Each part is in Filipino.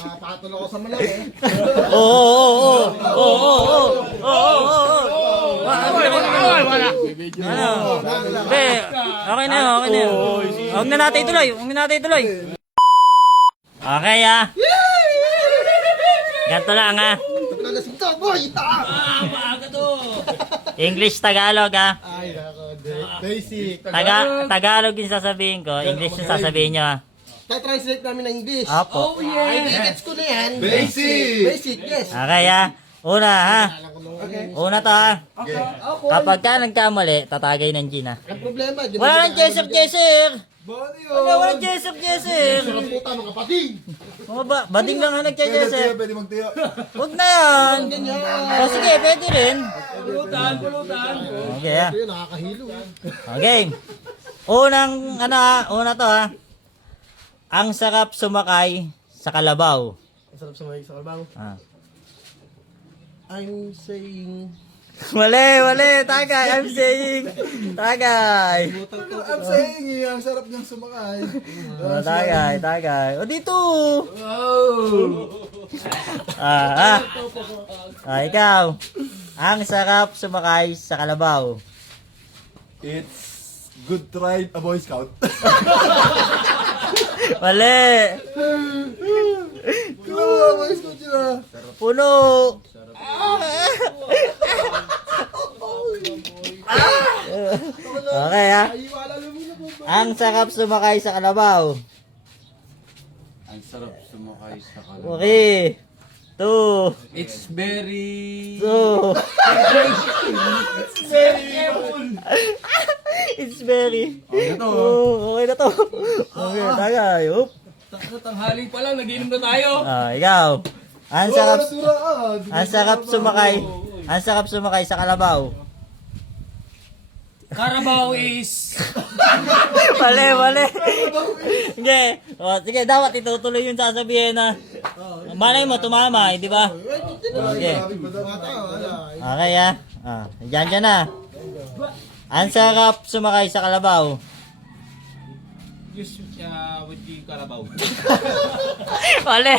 Nakapatol ako sa malaki. Oo. Wala. Be, okay na. Huwag na natin ituloy. Okay Ganito lang Nalasing ka, boy! Maaga to. English, Tagalog Ay, nako. Basic. Tagalog yung sasabihin ko, English yung sasabihin nyo Translate namin ng English. Opo. Ay, gets ko na yan. Basic, yes. Okay Una Una to Kapag ka nagkamali, tatagay ng Gina. Ang problema, Wala nang Jesser. Walang Jesser. Sarap puta, mga kapatid. Bading lang ang nagche-Jesser. Pwede magtiyo. Huwag na yan. O sige, pwede rin. Pulutan. Okay Ayun, nakakahilo. Okay. Una to Ang sarap sumakay sa kalabaw. Ang sarap sa mga kalbang. I'm saying... Mali. Tagay. I'm saying. Tagay. I'm saying, ang sarap niyang sumakay. Tagay. O dito. Ikaw. Ang sarap sumakay sa kalabaw. It's good to ride a Boy Scout. Mali. Boy Scout sila. Puno. Okay Ang sarap sumakay sa kalabaw. Ang sarap sumakay sa kalabaw. Okay. 2. It's very... 2. It's very. Okay na to. Okay, tagay. Tanghali pa lang, nag-inom na tayo. Ikaw. Ang sarap sumakay sa kalabaw. Carabao is... Mali. Hindi. Sige, dapat itutuloy yung sasabihin na malay mo tumama, di ba? Okay. Okay Diyan na. Ang sarap sumakay sa kalabaw. Use with the Carabao. Mali.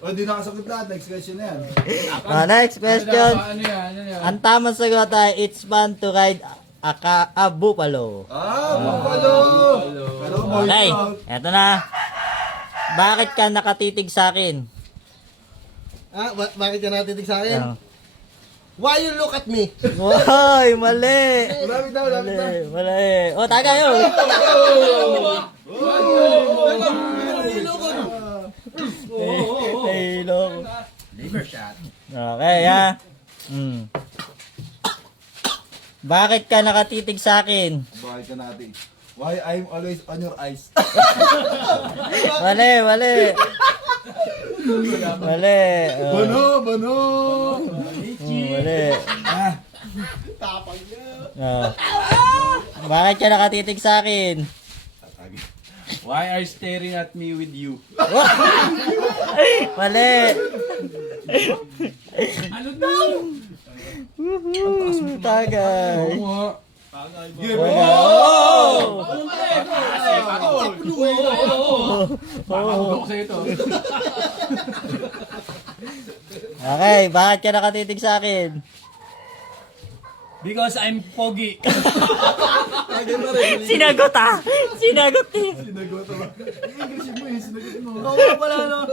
O, di nakasakit lahat. Next question na yan. Next question. Ano yan? Ang tamang sagot ay it's fun to ride a buffalo. Buffalo. Pero Boy Okay, Scout. eto na. Bakit ka nakatitig sa akin? Bakit ka natitig sa akin? Why you look at me? Hoy, mali. Malapit na. Mali. O, tagay o. Liver shot. Okay, Bakit ka nakatitig sa akin? Bakit ka natin? Why I'm always on your eyes. Mali. Mali. Bano. Mali. Tapang niya. Bakit ka nakatitig sa akin? Why are you staring at me with you? Mali. Ano daw? Tagay. Give Pakahugok sa'yo ito. Okay, bakit ka nakatitig sa akin? Because I'm pogi. Sinagot Sinagot eh. Sinagot mo. English mo eh. Sinagot mo. Oo pala no.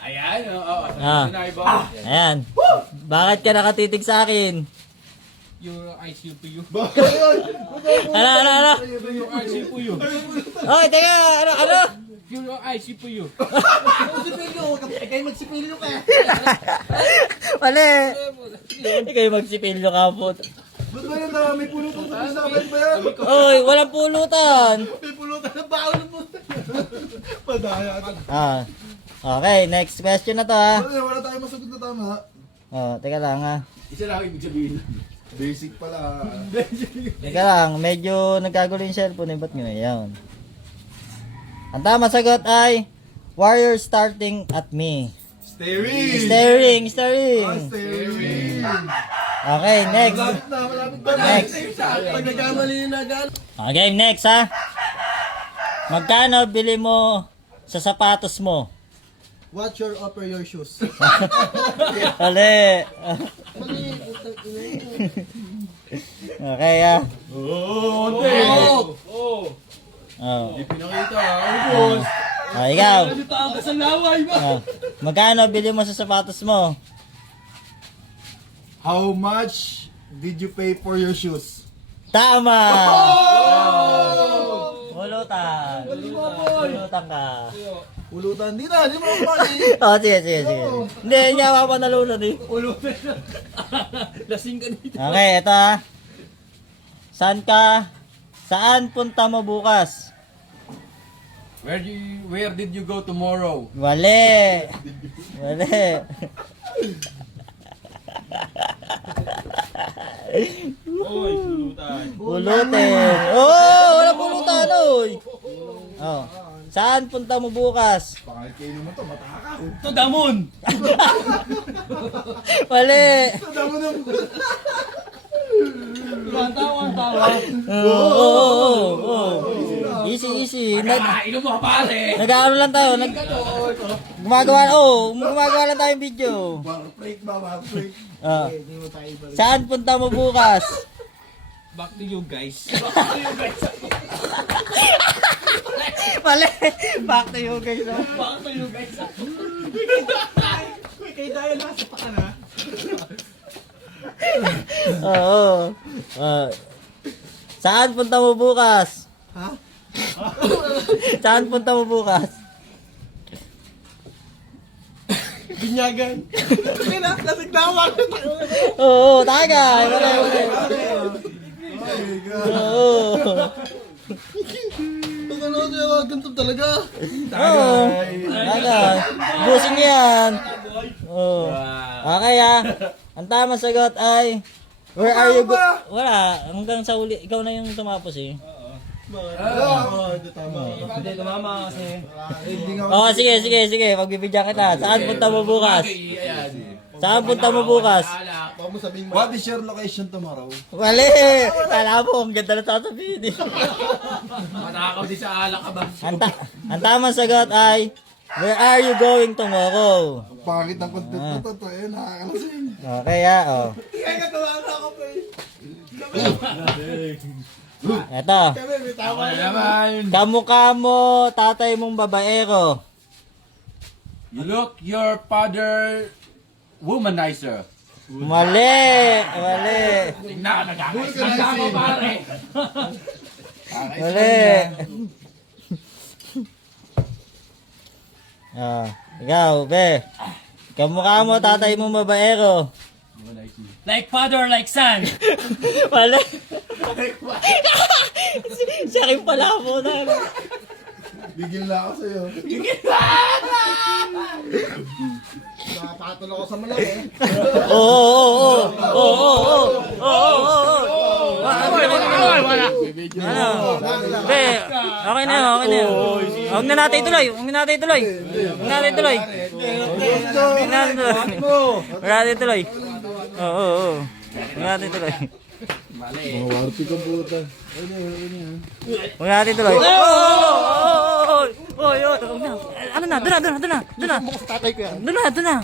Ayan. Sinabi ba? Ayan. Bakit ka nakatitig sa akin? Your eyes you to you. Ano? Your eyes you to you. Oy, teka, ano? Your eyes you to you. Kayo magsipilyo ka. Mali. Hindi kayo magsipilyo ka po. Ba't ba yan na? May pulutan sa kamay ba yan? Oy, walang pulutan. May pulutan na baon mo. Padaya. Okay, next question na to Wala tayong masagot na tama. Teka lang Isa lang ibig sabihin. Basic pala. Teka lang, medyo nagkagulo yung cellphone ba't nga yan? Ang tama sagot ay Warrior starting at me. Staring. Staring. Staring. Okay, next. Next. Pag nagkamali na agad. Okay, next ha. Magkano bili mo sa sapatos mo? What's your offer your shoes? Mali. Mali, putang ina. Okay ha. Oo, Oh. pinakita ha. Ikaw. Ang kasalaway ba? Oh. Magkano bili mo sa sapatos mo? How much did you pay for your shoes? Tama! Pulutan. Pulutan ka. Pulutan, di na, di mo mali. Oh, sige. Hindi niya mapanalunan eh. Lasing ka dito. Okay, ito ha. Saan punta mo bukas? Where did you go tomorrow? Wali. Oy, pulutan. Pulutin. Oh, wala pulutan oy. Oh. Saan punta mo bukas? Pangit kayo naman to, matakaw. To Damon! Wali. Tawa. Oh. Easy. Inom mo pare! Nag-aano lang tayo. Gumagawa lang tayo ng video. Break ba, break. Oh. Saan punta mo bukas? Back to you guys. Mali. Back to you guys. Back to you guys. Kay Daya nasa pa ka na. Oo. Saan punta mo bukas? Ha? Saan punta mo bukas? Binyagan. Hindi na, nasignawa. Oo, tagay. Wala. Oo. Pag ano, ganito talaga. Oo. Tagay. Busin yan. Oo. Okay ha. Ang tamang sagot ay where are you go? Wala. Hanggang sa uli. Ikaw na yung tumapos eh. Hindi tama. Hindi, tumama kasi. Oo, sige. Pagbibigyan kita. Saan punta mo bukas? Saan punta mo bukas? Baka mo sabihin mo. What is your location tomorrow? Mali! Kala mo, ang ganda na sasabihin eh. Matakaw din sa alak ka ba? Ang tamang sagot ay, where are you going tomorrow? Ang pangit ng content na to, nakakalasing. Okay ha, oh. Kaya katawa na ako, pre. Eto. Kami, may tawa na. Naman! Kamukha mo, tatay mong babaero. You look your father womanizer. Mali! Tingnan, nagkakaisa mo pare. Mali! Ikaw, be. Kamukha mo, tatay mong babaero. Like father, like son. Mali! Siya rin pala mo na. Bigil na ako sa'yo. Nakapatol ako sa malaki eh. Oo. Wala. Ano? Be, okay na yun. Huwag na natin ituloy. Huwag na natin ituloy. Oo. Huwag natin ituloy. Mawarti ka puta. Huwag natin ituloy. Oy, ano na? Doon na. Bukas tatay ko yan. Doon na.